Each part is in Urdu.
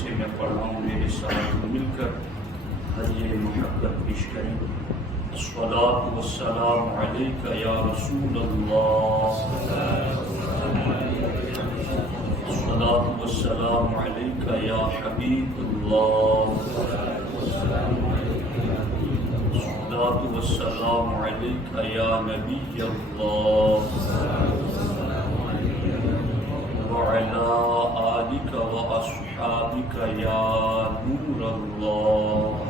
سے میں پڑھ رہا ہوں، میرے ساتھ مل کر حدیث محبت پیش کریں۔ الصلاۃ والسلام علیک یا رسول اللہ، الصلاۃ والسلام علیک یا حبیب اللہ، الصلاۃ والسلام علیک یا نبی اللہ، وعلی آلک واصحابک یا نور اللہ،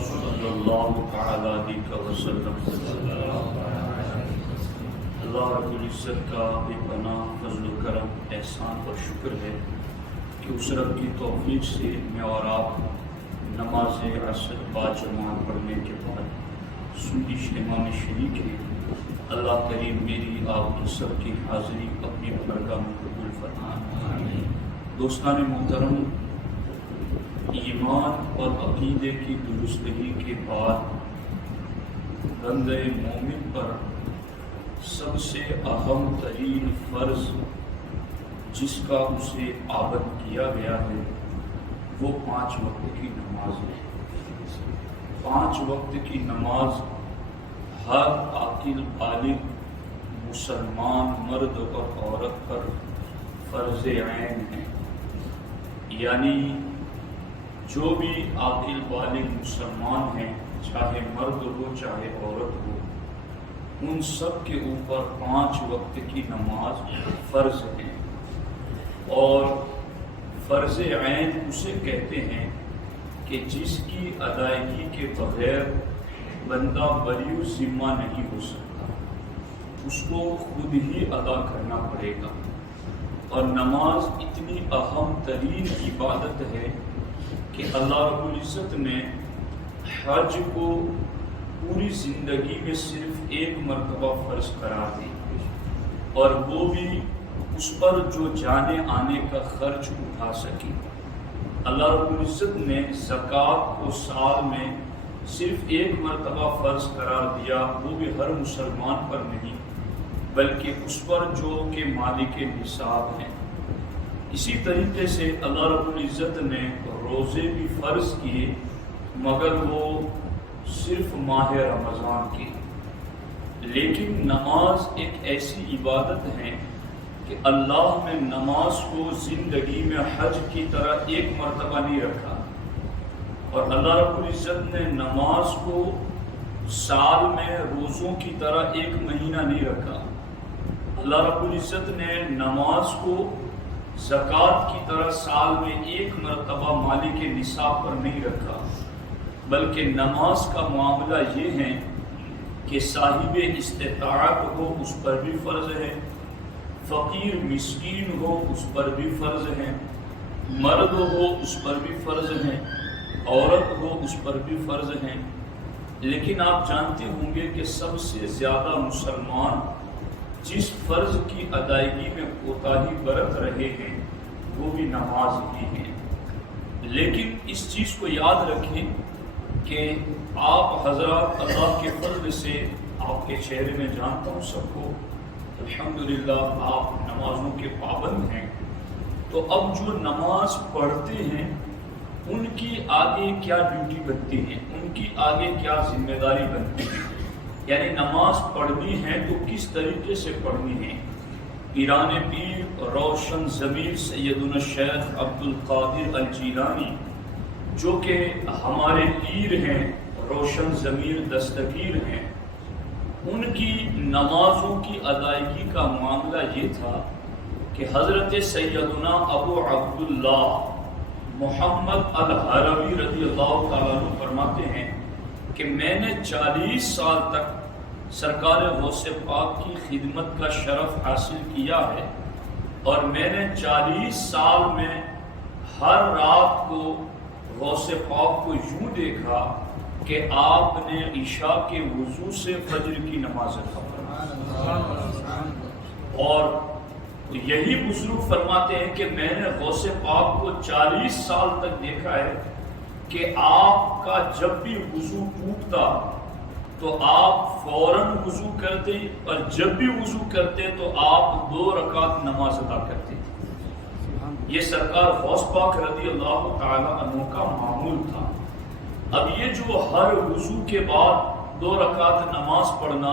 صلی اللہ تعالی علیہ وسلم۔ اللہ رب العزت کا بے پناہ فضل و کرم، احسان اور شکر ہے کہ اس رب کی توفیق سے میں اور آپ نماز عصر باجماعت پڑھنے کے بعد سنی اجتماع میں شریک ہیں۔ اللہ کریم میری آپ کی سب کی حاضری اپنی بارگاہ میں قبول فرمائے۔ دوستان محترم، ایمان اور عقیدے کی درستگی کے بعد بندہ مومن پر سب سے اہم ترین فرض جس کا اسے عابد کیا گیا ہے وہ 5 وقت کی نماز ہے۔ 5 وقت کی نماز ہر عاقل بالغ مسلمان مرد اور عورت پر فرض عین ہے، یعنی جو بھی عاقل بالغ مسلمان ہیں، چاہے مرد ہو چاہے عورت ہو، ان سب کے اوپر 5 وقت کی نماز فرض ہے۔ اور فرض عین اسے کہتے ہیں کہ جس کی ادائیگی کے بغیر بندہ بری ذمہ نہیں ہو سکتا، اس کو خود ہی ادا کرنا پڑے گا۔ اور نماز اتنی اہم ترین عبادت ہے کہ اللہ رب العزت نے حج کو پوری زندگی میں صرف 1 مرتبہ فرض قرار دی، اور وہ بھی اس پر جو جانے آنے کا خرچ اٹھا سکے۔ اللہ رب العزت نے زکوٰۃ کو سال میں صرف 1 مرتبہ فرض قرار دیا، وہ بھی ہر مسلمان پر نہیں بلکہ اس پر جو کہ مالک نصاب ہیں۔ اسی طریقے سے اللہ رب العزت نے روزے بھی فرض کیے، مگر وہ صرف ماہ رمضان کی۔ لیکن نماز ایک ایسی عبادت ہے کہ اللہ نے نماز کو زندگی میں حج کی طرح 1 مرتبہ نہیں رکھا، اور اللہ رب العزت نے نماز کو سال میں روزوں کی طرح 1 مہینہ نہیں رکھا۔ اللہ رب العزت نے نماز کو زکوٰۃ کی طرح سال میں 1 مرتبہ مالک نصاب پر نہیں رکھا، بلکہ نماز کا معاملہ یہ ہے کہ صاحب استطاعت ہو اس پر بھی فرض ہے، فقیر مسکین ہو اس پر بھی فرض ہے، مرد ہو اس پر بھی فرض ہے، عورت ہو اس پر بھی فرض ہے۔ لیکن آپ جانتے ہوں گے کہ سب سے زیادہ مسلمان جس فرض کی ادائیگی میں کوتاہی برت رہے ہیں وہ بھی نماز ہی ہے۔ لیکن اس چیز کو یاد رکھیں کہ آپ حضرات اللہ کے فضل سے آپ کے چہرے میں جانتا ہوں سب کو الحمدللہ آپ نمازوں کے پابند ہیں، تو اب جو نماز پڑھتے ہیں ان کی آگے کیا ڈیوٹی بنتی ہے، ان کی آگے کیا ذمہ داری بنتی ہے، یعنی نماز پڑھنی ہے تو کس طریقے سے پڑھنی ہے۔ پیران پیر روشن ضمیر سیدنا شیخ عبد القادر الجیلانی جو کہ ہمارے پیر ہیں، روشن ضمیر دستگیر ہیں، ان کی نمازوں کی ادائیگی کا معاملہ یہ تھا کہ حضرت سیدنا ابو عبداللہ محمد الحروی رضی اللہ تعالیٰ عنہ فرماتے ہیں کہ میں نے 40 سال تک سرکار غوث پاک کی خدمت کا شرف حاصل کیا ہے، اور میں نے 40 سال میں ہر رات کو غوث پاک کو یوں دیکھا کہ آپ نے عشاء کے وضو سے فجر کی نماز ادا فرمائی۔ اور یہی بزرگ فرماتے ہیں کہ میں نے غوث پاک کو 40 سال تک دیکھا ہے کہ آپ کا جب بھی وضو ٹوٹتا تو آپ فوراً وضو کرتے، اور جب بھی وضو کرتے تو آپ 2 رکعت نماز ادا کرتے تھے۔ یہ سرکار غوث پاک رضی اللہ تعالیٰ عنہ کا معمول تھا۔ اب یہ جو ہر وضو کے بعد 2 رکعت نماز پڑھنا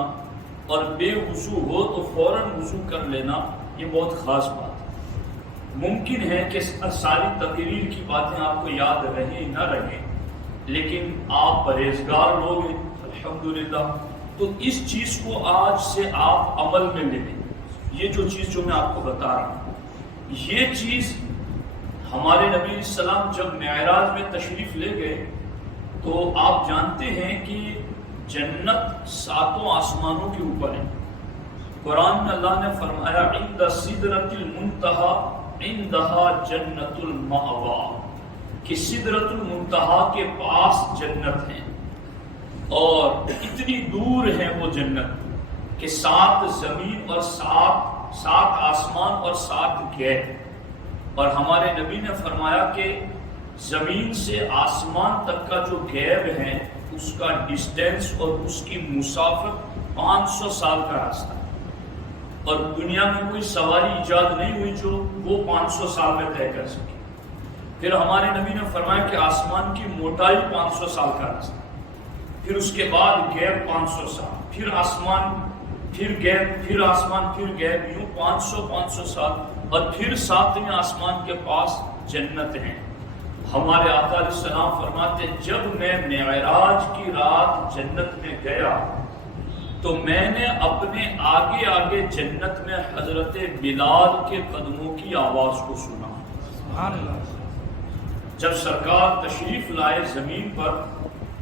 اور بے وضو ہو تو فوراً وضو کر لینا، یہ بہت خاص بات ہے۔ ممکن ہے کہ ساری تقریر کی باتیں آپ کو یاد رہیں نہ رہیں، لیکن آپ پرہیزگار لوگ ہیں الحمدللہ، تو اس چیز کو آج سے آپ عمل میں لے لیں۔ یہ جو چیز جو میں آپ کو بتا رہا ہوں، یہ چیز ہمارے نبی علیہ السلام جب معراج میں تشریف لے گئے تو آپ جانتے ہیں کہ جنت 7 آسمانوں کے اوپر ہے۔ قرآن میں اللہ نے فرمایا عند سدرۃ المنتہی عندہا جنت المأوا، کہ سدرۃ المنتہا کے پاس جنت ہے، اور اتنی دور ہے وہ جنت کہ 7 زمین اور 7 آسمان اور 7 گیپ۔ اور ہمارے نبی نے فرمایا کہ زمین سے آسمان تک کا جو گیپ ہے اس کا ڈسٹینس اور اس کی مسافت 500 سال کا راستہ ہے، اور دنیا میں کوئی سواری ایجاد نہیں ہوئی جو وہ 500 سال میں طے کر سکے۔ پھر ہمارے نبی نے فرمایا کہ آسمان کی موٹائی 500 سال کا راستہ، پھر اس کے بعد گیپ 500 سال، پھر آسمان، پھر گیپ، پھر آسمان، پھر گیپ، یوں 500 سال، اور پھر 7ویں آسمان کے پاس جنت ہے۔ ہمارے آقا علیہ السلام فرماتے جب میں معراج کی رات جنت میں گیا تو میں نے اپنے آگے آگے جنت میں حضرت بلال کے قدموں کی آواز کو سنا۔ سبحان اللہ۔ جب سرکار تشریف لائے زمین پر،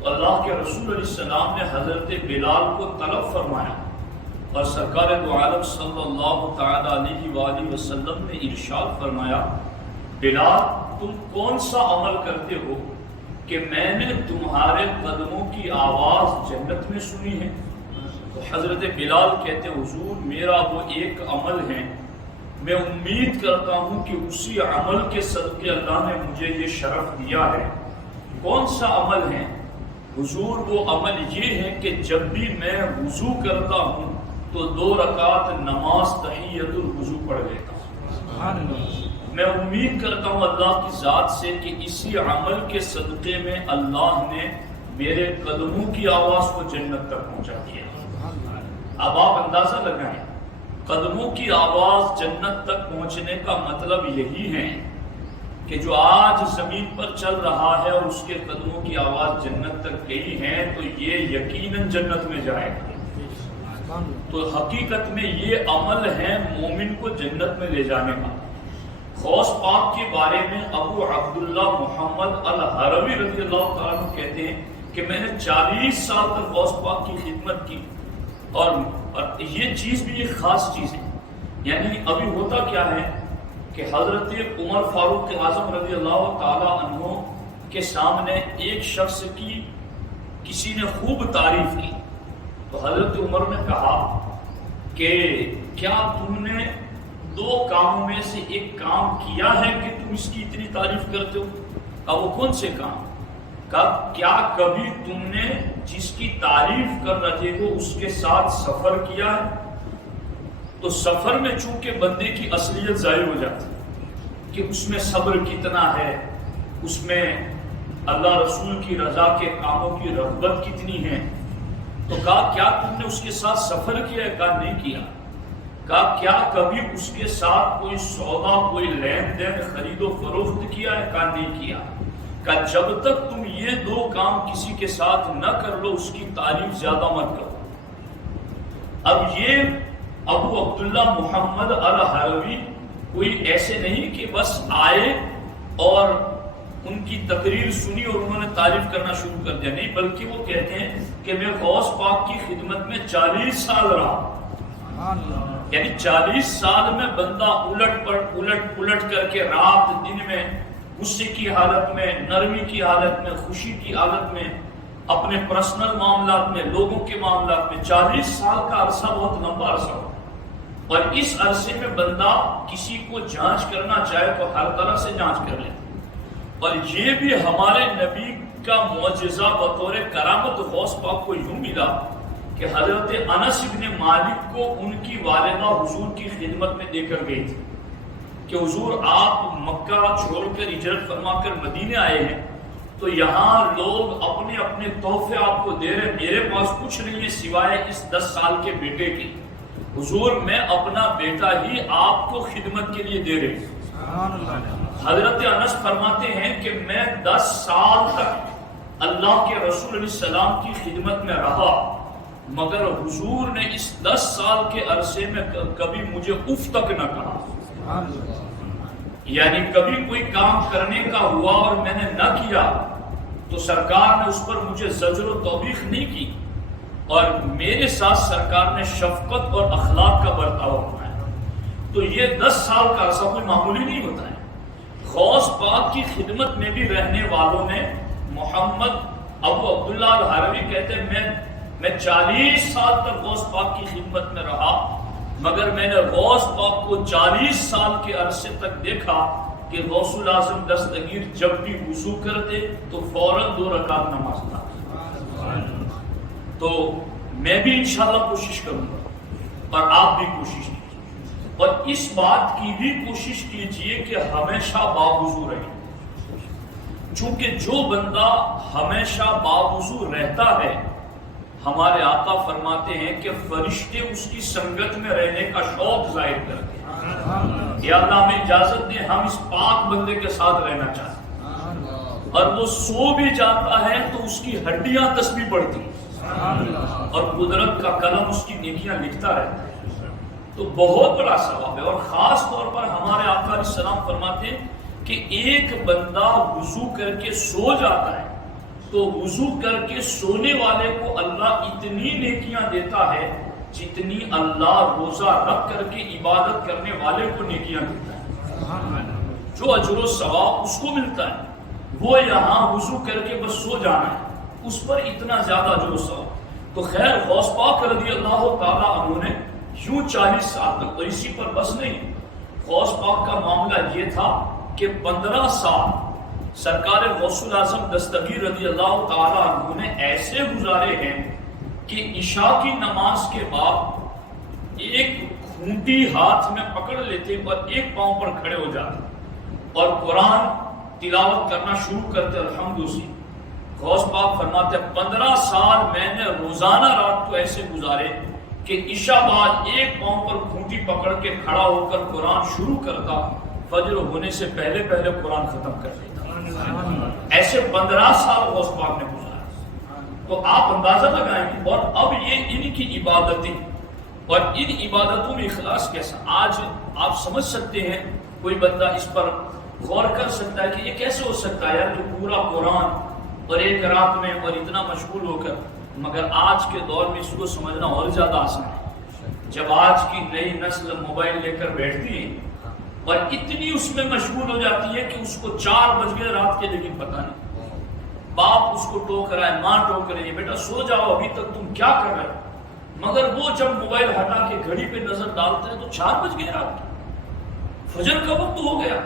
اللہ کے رسول علیہ السلام نے حضرت بلال کو طلب فرمایا، اور سرکار دو عالم صلی اللہ تعالی علیہ وآلہ وسلم نے ارشاد فرمایا بلال تم کون سا عمل کرتے ہو کہ میں نے تمہارے قدموں کی آواز جنت میں سنی ہے؟ تو حضرت بلال کہتے حضور میرا وہ ایک عمل ہے، میں امید کرتا ہوں کہ اسی عمل کے صدقے اللہ نے مجھے یہ شرف دیا ہے۔ کون سا عمل ہے؟ حضور وہ عمل یہ ہے کہ جب بھی میں وضو کرتا ہوں تو 2 رکعت نماز تحیۃ الوضو پڑھ لیتا ہوں۔ میں امید کرتا ہوں اللہ کی ذات سے کہ اسی عمل کے صدقے میں اللہ نے میرے قدموں کی آواز کو جنت تک پہنچا دیا۔ اب آپ اندازہ لگائیں، قدموں کی آواز جنت تک پہنچنے کا مطلب یہی ہے کہ جو آج زمین پر چل رہا ہے اور اس کے قدموں کی آواز جنت تک گئی ہے تو یہ یقیناً جنت میں جائے گا۔ تو حقیقت میں یہ عمل ہے مومن کو جنت میں لے جانے کا۔ غوث پاک کے بارے میں ابو عبداللہ محمد الحروی رضی اللہ تعالیٰ عنہ کہتے ہیں کہ میں نے 40 سال تک غوث پاک کی خدمت کی، اور یہ چیز بھی ایک خاص چیز ہے۔ یعنی ابھی ہوتا کیا ہے کہ حضرت عمر فاروق اعظم رضی اللہ تعالیٰ عنہ کے سامنے ایک شخص کی کسی نے خوب تعریف کی، تو حضرت عمر نے کہا کہ کیا تم نے 2 کاموں میں سے ایک کام کیا ہے کہ تم اس کی اتنی تعریف کرتے ہو؟ کہا وہ کون سے کام؟ کہا کیا کبھی تم نے جس کی تعریف کر رہے ہو اس کے ساتھ سفر کیا ہے؟ تو سفر میں چونکہ بندے کی اصلیت ظاہر ہو جاتی ہے کہ اس میں صبر کتنا ہے، اس میں اللہ رسول کی رضا کے کاموں کی رغبت کتنی ہے۔ تو کہا کیا تم نے اس کے ساتھ سفر کیا ہے؟ کہا نہیں کیا۔ کہا کیا کبھی اس کے ساتھ کوئی سودا، کوئی لین دین، خرید و فروخت کیا ہے؟ کہا نہیں کیا۔ کہا جب تک تم یہ 2 کام کسی کے ساتھ نہ کر لو اس کی تعریف زیادہ مت کرو۔ اب یہ ابو عبداللہ محمد الحروی کوئی ایسے نہیں کہ بس آئے اور ان کی تقریر سنی اور انہوں نے تعریف کرنا شروع کر دیا، نہیں، بلکہ وہ کہتے ہیں کہ میں غوث پاک کی خدمت میں 40 سال رہا، یعنی 40 سال میں بندہ الٹ کر کے رات دن میں غصے کی حالت میں، نرمی کی حالت میں، خوشی کی حالت میں، اپنے پرسنل معاملات میں، لوگوں کے معاملات میں 40 سال کا عرصہ بہت لمبا عرصہ ہو، اور اس عرصے میں بندہ کسی کو جانچ کرنا چاہے تو ہر طرح سے جانچ کر لیتا۔ اور یہ بھی ہمارے نبی کا معجزہ بطور کرامت غوث پاک کو یوں ملا کہ حضرت انس بن مالک کو ان کی والدہ حضور کی خدمت میں دے کر گئی تھی۔ کہ حضور آپ مکہ چھوڑ کر ہجرت فرما کر مدینے آئے ہیں تو یہاں لوگ اپنے اپنے تحفے آپ کو دے رہے، میرے پاس کچھ نہیں ہے سوائے اس 10 سال کے بیٹے کی، حضور میں اپنا بیٹا ہی آپ کو خدمت کے لیے دے رہے ہیں۔ حضرت انس فرماتے ہیں کہ میں 10 سال تک اللہ کے رسول علیہ السلام کی خدمت میں رہا، مگر حضور نے اس 10 سال کے عرصے میں کبھی مجھے اف تک نہ کہا، یعنی کبھی کوئی کام کرنے کا ہوا اور میں نے نہ کیا تو سرکار نے اس پر مجھے زجر و توبیخ نہیں کی، اور میرے ساتھ سرکار نے شفقت اور اخلاق کا برتاؤ اپنایا۔ تو یہ 10 سال کا عرصہ کوئی معمولی نہیں ہوتا ہے۔ غوث پاک کی خدمت میں بھی رہنے والوں نے، محمد ابو عبداللہ الحروی کہتے ہیں میں 40 سال تک غوث پاک کی خدمت میں رہا، مگر میں نے غوث پاک کو 40 سال کے عرصے تک دیکھا کہ غوث الاعظم دستگیر جب بھی وضو کرتے تو فوراً 2 رکعت نماز پڑھتے۔ تو میں بھی انشاءاللہ کوشش کروں گا اور آپ بھی کوشش کیجیے، اور اس بات کی بھی کوشش کیجیے کہ ہمیشہ باوضو رہیں، چونکہ جو بندہ ہمیشہ باوضو رہتا ہے، ہمارے آقا فرماتے ہیں کہ فرشتے اس کی سنگت میں رہنے کا شوق ظاہر کرتے ہیں۔ یا اللہ ہمیں اجازت دے، ہم اس پاک بندے کے ساتھ رہنا چاہتے ہیں، اور وہ سو بھی جاتا ہے تو اس کی ہڈیاں تسبیح پڑتی ہیں اور قدرت کا قلم اس کی نیکیاں لکھتا رہتا ہے، تو بہت بڑا ثواب ہے۔ اور خاص طور پر ہمارے آقا علیہ السلام فرماتے ہیں کہ ایک بندہ وضو کر کے سو جاتا ہے تو وضو کر کے سونے والے کو اللہ اتنی نیکیاں دیتا ہے جتنی اللہ روزہ رکھ کر کے عبادت کرنے والے کو نیکیاں دیتا ہے۔ جو اجر و ثواب اس کو ملتا ہے، وہ یہاں وضو کر کے بس سو جانا ہے، اس پر اتنا زیادہ اجر و ثواب۔ تو خیر غوث پاک رضی اللہ تعالیٰ عنہ نے یوں 40 سال تک، اور اسی پر بس نہیں، غوث پاک کا معاملہ یہ تھا کہ 15 سال سرکار غوث الاعظم دستگیر رضی اللہ تعالیٰ عنہ نے ایسے گزارے ہیں کہ عشاء کی نماز کے بعد ایک کھونٹی ہاتھ میں پکڑ لیتے اور ایک پاؤں پر کھڑے ہو جاتے اور قرآن تلاوت کرنا شروع کرتے، الحمد سے۔ غوث پاک فرماتے 15 سال میں نے روزانہ رات کو ایسے گزارے کہ عشاء بعد ایک پاؤں پر کھونٹی پکڑ کے کھڑا ہو کر قرآن شروع کرتا، فجر ہونے سے پہلے پہلے قرآن ختم کر دیتا۔ ایسے 15 سال غوث پاک نے گزارا، تو آپ اندازہ لگائیں گے۔ اور اب یہ ان کی عبادتیں اور ان عبادتوں میں اخلاص کیسا، آج آپ سمجھ سکتے ہیں، کوئی بندہ اس پر غور کر سکتا ہے کہ یہ کیسے ہو سکتا ہے یار، جو پورا قرآن اور ایک رات میں اور اتنا مشغول ہو کر، مگر آج کے دور میں اس کو سمجھنا اور زیادہ آسان ہے۔ جب آج کی نئی نسل موبائل لے کر بیٹھتی ہے اور اتنی اس میں مشغول ہو جاتی ہے کہ اس کو 4 بج گئے رات کے، لیکن پتہ نہیں، باپ اس کو ٹوک رہا ہے، ماں ٹوک رہی ہے، بیٹا سو جاؤ، ابھی تک تم کیا کر رہے ہو؟ مگر وہ جب موبائل ہٹا کے گھڑی پہ نظر ڈالتے ہیں تو 4 بج گئے رات کے، فجر کا وقت ہو گیا۔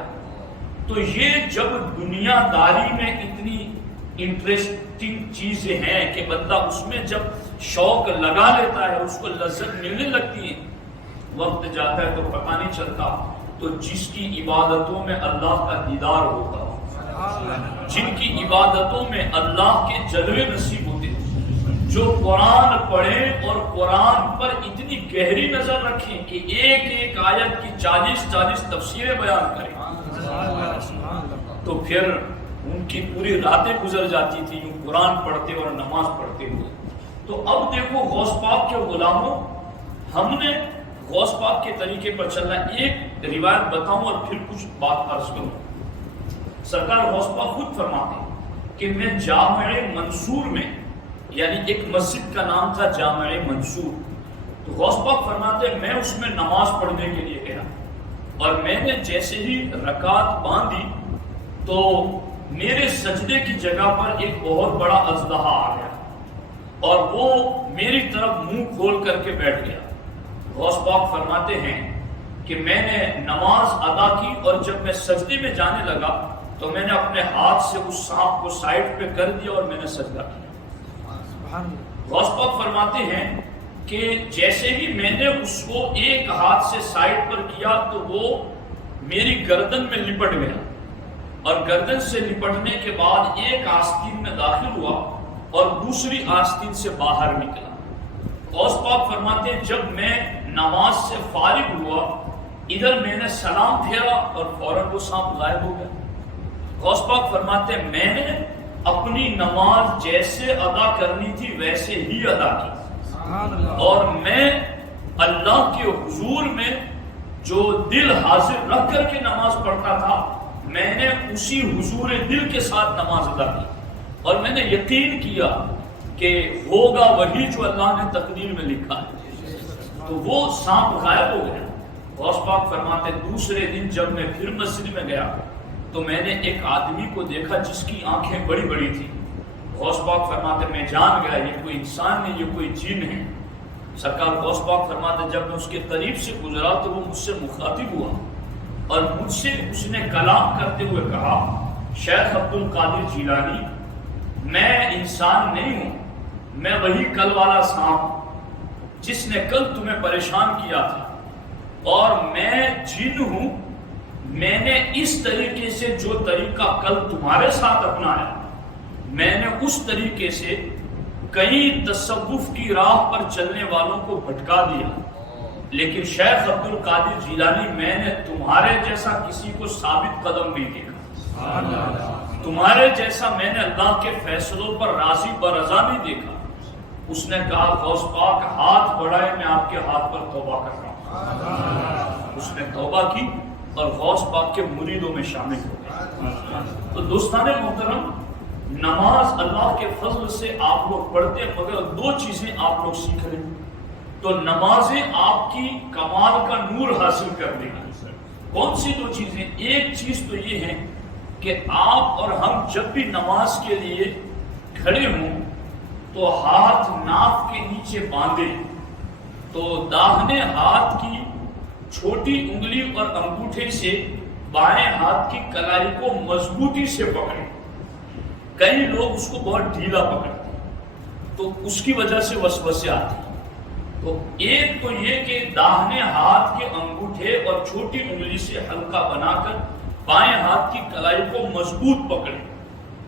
تو یہ جب دنیا داری میں اتنی انٹرسٹنگ چیزیں ہیں کہ بندہ اس میں جب شوق لگا لیتا ہے، اس کو لذت ملنے لگتی ہے، وقت جاتا ہے تو پتہ نہیں چلتا۔ تو جس کی عبادتوں میں اللہ کا دیدار ہوتا، جن کی عبادتوں میں اللہ کے جلوے نصیب ہوتے، جو قرآن پڑھیں اور قرآن پر اتنی گہری نظر رکھیں کہ ایک ایک آیت کی 40 تفسیریں بیان کریں، تو پھر ان کی پوری راتیں گزر جاتی تھی یوں قرآن پڑھتے اور نماز پڑھتے ہوئے۔ تو اب دیکھو غوث پاک کے غلاموں، ہم نے غوث پاک کے طریقے پر چلنا۔ ایک روایت بتاؤں اور پھر کچھ بات عرض کروں۔ سرکار غوث پاک خود فرماتے ہیں کہ میں جامع منصور میں، یعنی ایک مسجد کا نام تھا جامع منصور، تو غوث پاک فرماتے ہیں میں اس میں نماز پڑھنے کے لیے گیا، اور میں نے جیسے ہی رکعت باندھی تو میرے سجدے کی جگہ پر ایک بہت بڑا اژدہا آ گیا اور وہ میری طرف منہ کھول کر کے بیٹھ گیا۔ غوث پاک فرماتے ہیں کہ میں نے نماز ادا کی، اور جب میں سجدے میں جانے لگا تو میں نے اپنے ہاتھ سے اس سانپ کو سائڈ پہ کر دیا اور میں نے سجدہ کیا۔ غوث پاک فرماتے ہیں کہ جیسے ہی میں نے اس کو ایک ہاتھ سے سائڈ پر کیا تو وہ میری گردن میں لپٹ گیا، اور گردن سے لپٹنے کے بعد ایک آستین میں داخل ہوا اور دوسری آستین سے باہر نکلا۔ غوث پاک فرماتے ہیں جب میں نماز سے فارغ ہوا، ادھر میں نے سلام پھیرا اور فوراً وہ سانپ غائب ہو گیا۔ غوث پاک فرماتے ہیں میں نے اپنی نماز جیسے ادا کرنی تھی ویسے ہی ادا کی، اور میں اللہ کے حضور میں جو دل حاضر رکھ کر کے نماز پڑھتا تھا، میں نے اسی حضور دل کے ساتھ نماز ادا کی، اور میں نے یقین کیا کہ ہوگا وہی جو اللہ نے تقدیر میں لکھا ہے۔ تو وہ سانپ غائب ہو گیا۔ غوث پاک فرماتے دوسرے دن جب میں پھر مسجد میں گیا تو میں نے ایک آدمی کو دیکھا جس کی آنکھیں بڑی بڑی تھی۔ غوث پاک فرماتے میں جان گیا یہ کوئی انسان نہیں، یہ کوئی جن ہے۔ سرکار غوث پاک فرماتے جب میں اس کے قریب سے گزرا تو وہ مجھ سے مخاطب ہوا اور مجھ سے اس نے کلام کرتے ہوئے کہا، شیخ عبد القادر جیلانی، میں انسان نہیں ہوں، میں وہی کل والا سانپ جس نے کل تمہیں پریشان کیا تھا، اور میں جن ہوں، میں نے اس طریقے سے جو طریقہ کل تمہارے ساتھ اپنایا، میں نے اس طریقے سے کئی تصوف کی راہ پر چلنے والوں کو بھٹکا دیا، لیکن شیخ عبد القادر جیلانی میں نے تمہارے جیسا کسی کو ثابت قدم نہیں دیکھا، تمہارے جیسا میں نے اللہ کے فیصلوں پر راضی برضا نہیں دیکھا۔ اس نے کہا غوث پاک ہاتھ بڑھائے، میں آپ کے ہاتھ پر توبہ کر رہا ہوں۔ اس نے توبہ کی اور غوث پاک کے مریدوں میں شامل ہو گئے۔ تو دوستان محترم، نماز اللہ کے فضل سے آپ لوگ پڑھتے ہیں، مگر دو چیزیں آپ لوگ سیکھ رہے ہیں۔ تو نمازیں آپ کی کمال کا نور حاصل کر دیں گی۔ کون سی دو چیزیں؟ ایک چیز تو یہ ہے کہ آپ اور ہم جب بھی نماز کے لیے کھڑے ہوں تو ہاتھ ناف کے نیچے باندھیں، تو داہنے ہاتھ کی چھوٹی انگلی اور انگوٹھے سے بائیں ہاتھ کی کلائی کو مضبوطی سے پکڑیں۔ کئی لوگ اس کو بہت ڈھیلا پکڑتے ہیں تو اس کی وجہ سے وسوسے آتے ہیں۔ تو ایک تو یہ کہ داہنے ہاتھ کے انگوٹھے اور چھوٹی انگلی سے ہلکا بنا کر بائیں ہاتھ کی کلائی کو مضبوط پکڑیں،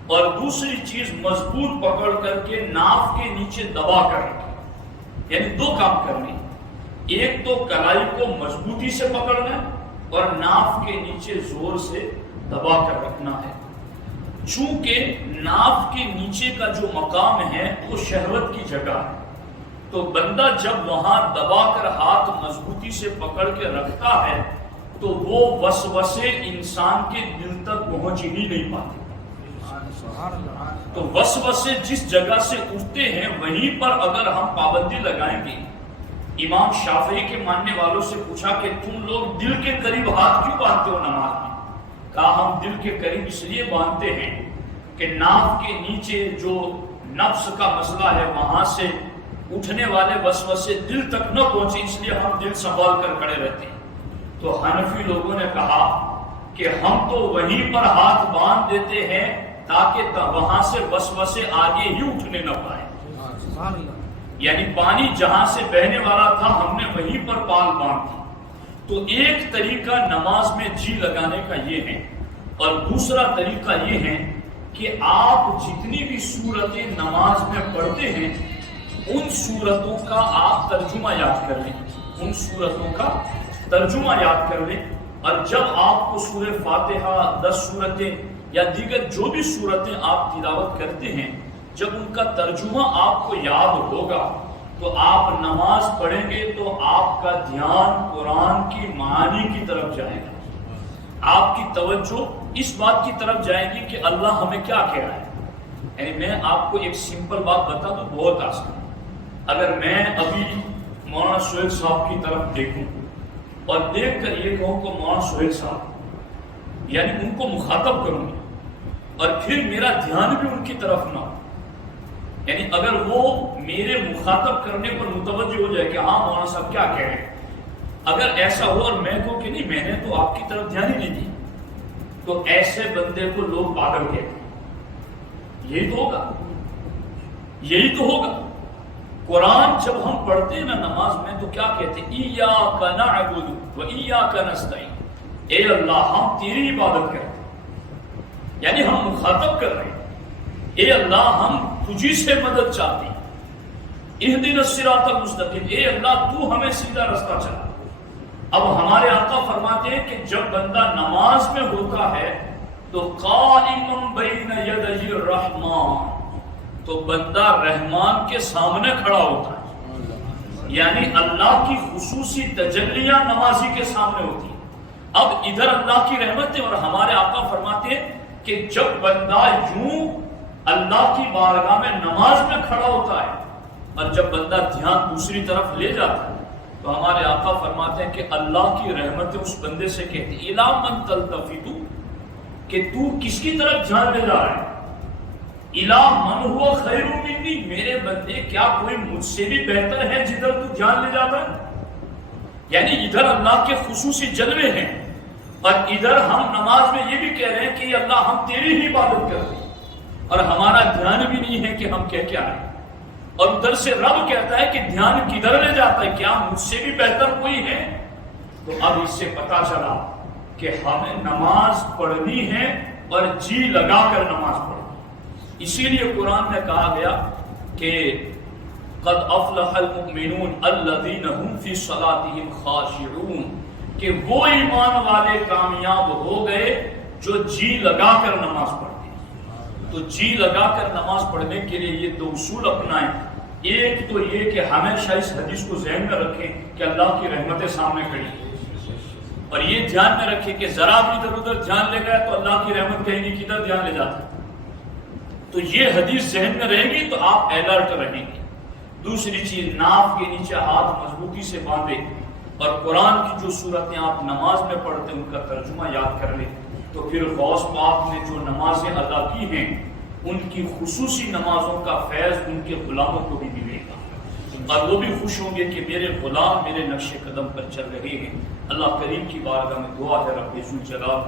اور دوسری چیز مضبوط پکڑ کر کے ناف کے نیچے دبا کر رکھیں۔ یعنی دو کام کرنے، ایک تو کلائی کو مضبوطی سے پکڑنا اور ناف کے نیچے زور سے دبا کر رکھنا ہے۔ چونکہ ناف کے نیچے کا جو مقام ہے وہ شہوت کی جگہ ہے، تو بندہ جب وہاں دبا کر ہاتھ مضبوطی سے پکڑ کے رکھتا ہے تو وہ وسوسے انسان کے دل تک پہنچ ہی نہیں پاتے۔ تو وسوسے جس جگہ سے اٹھتے ہیں وہیں پر اگر ہم پابندی لگائیں گے۔ امام شافعی کے ماننے والوں سے پوچھا کہ تم لوگ دل کے قریب ہاتھ کیوں باندھتے ہو نماز میں؟ کہا ہم دل کے قریب اس لیے باندھتے ہیں کہ ناف کے نیچے جو نفس کا مسئلہ ہے وہاں سے اٹھنے والے وسوسے دل تک نہ پہنچے، اس لیے ہم دل سنبھال کر کھڑے رہتے ہیں۔ تو حنفی لوگوں نے کہا کہ ہم تو وہیں پر ہاتھ باندھ دیتے ہیں تاکہ وہاں سے وسوسے آگے ہی اٹھنے نہ پائے، یعنی پانی جہاں سے بہنے والا تھا ہم نے وہیں پر پال باندھ دی۔ تو ایک طریقہ نماز میں جی لگانے کا یہ ہے، اور دوسرا طریقہ یہ ہے کہ آپ جتنی بھی سورتیں نماز میں پڑھتے ہیں ان سورتوں کا آپ ترجمہ یاد کر لیں، ان سورتوں کا ترجمہ یاد کر لیں، اور جب آپ کو سورہ فاتحہ 10 سورتیں یا دیگر جو بھی سورتیں آپ تلاوت کرتے ہیں جب ان کا ترجمہ آپ کو یاد ہوگا تو آپ نماز پڑھیں گے تو آپ کا دھیان قرآن کی معانی کی طرف جائے گا، آپ کی توجہ اس بات کی طرف جائے گی کہ اللہ ہمیں کیا کہہ رہا ہے۔ یعنی میں آپ کو ایک سمپل بات بتا دوں، بہت آسان۔ اگر میں ابھی مولانا سہیل صاحب کی طرف دیکھوں اور دیکھ کر یہ کہوں کہ مولانا سہیل صاحب، یعنی ان کو مخاطب کروں اور پھر میرا دھیان بھی ان کی طرف نہ ہو، یعنی اگر وہ میرے مخاطب کرنے پر متوجہ ہو جائے کہ ہاں مولانا صاحب کیا کہہ رہے ہیں، اگر ایسا ہو اور میں کہوں کہ نہیں میں نے تو آپ کی طرف دھیان ہی نہیں دی، تو ایسے بندے کو لوگ پاگل کہتے ہیں۔ یہی تو ہوگا، یہی تو ہوگا۔ قرآن جب ہم پڑھتے ہیں نا نماز میں تو کیا کہتے ہیں؟ ایاک نعبد و ایاک نستعین، اے اللہ ہم تیری عبادت کرتے ہیں، یعنی ہم مخاطب کر رہے ہیں، اے اللہ ہم تجھی سے مدد چاہتے ہیں، اہدنا الصراط المستقیم، اے اللہ تو ہمیں سیدھا رستہ چلا۔ اب ہمارے آقا فرماتے ہیں کہ جب بندہ نماز میں ہوتا ہے تو قائم بین یدی الرحمن، تو بندہ رحمان کے سامنے کھڑا ہوتا ہے، یعنی اللہ کی خصوصی تجلیاں نمازی کے سامنے ہوتی ہیں۔ اب ادھر اللہ کی رحمت ہے، اور ہمارے آقا فرماتے ہیں کہ جب بندہ یوں اللہ کی بارگاہ میں نماز میں کھڑا ہوتا ہے اور جب بندہ دھیان دوسری طرف لے جاتا ہے تو ہمارے آقا فرماتے ہیں کہ اللہ کی رحمت اس بندے سے کہتی ہے الی من تلتفت، کہ تو کس کی طرف دھیان لے جا رہا ہے؟ الی من هو خیر منی، میرے بندے کیا کوئی مجھ سے بھی بہتر ہے جدھر تو دھیان لے جاتا ہے؟ یعنی ادھر اللہ کے خصوصی جلوے ہیں اور ادھر ہم نماز میں یہ بھی کہہ رہے ہیں کہ اللہ ہم تیری ہی عبادت کر رہے ہیں اور ہمارا دھیان بھی نہیں ہے کہ ہم کہہ کیا رہے ہیں، اور ادھر سے رب کہتا ہے کہ دھیان کدھر لے جاتا ہے، کیا مجھ سے بھی بہتر کوئی ہے؟ تو اب اس سے پتا چلا کہ ہمیں نماز پڑھنی ہے اور جی لگا کر نماز پڑھنی۔ اسی لیے قرآن میں کہا گیا کہ قد افلح المؤمنون الذین هم فی صلاتهم خاشعون، کہ وہ ایمان والے کامیاب ہو گئے جو جی لگا کر نماز پڑھتے ہیں۔ تو جی لگا کر نماز پڑھنے کے لیے یہ دو اصول اپنائیں۔ ایک تو یہ کہ ہمیشہ اس حدیث کو ذہن میں رکھیں کہ اللہ کی رحمتیں سامنے کھڑی ہیں، اور یہ دھیان میں رکھیں کہ ذرا بھی ادھر ادھر دھیان لے گئے تو اللہ کی رحمت کہیں گی کدھر دھیان لے جاتا ہے۔ تو یہ حدیث ذہن میں رہے گی تو آپ الرٹ رہیں گے۔ دوسری چیز، ناف کے نیچے ہاتھ مضبوطی سے باندھے اور قرآن کی جو صورتیں آپ نماز میں پڑھتے ہیں ان کا ترجمہ یاد کر لیں، تو پھر غوث پاک نے جو نمازیں ادا کی ہیں ان کی خصوصی نمازوں کا فیض ان کے غلاموں کو بھی ملے گا، اور وہ بھی خوش ہوں گے کہ میرے غلام میرے نقش قدم پر چل رہے ہیں۔ اللہ کریم کی بارگاہ میں دعا ہے رب ذوالجلال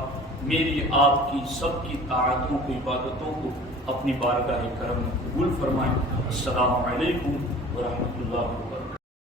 میری آپ کی سب کی طاعتوں کو، عبادتوں کو اپنی بارگاہ کرم میں قبول فرمائیں۔ السلام علیکم ورحمۃ اللہ وبرکاتہ۔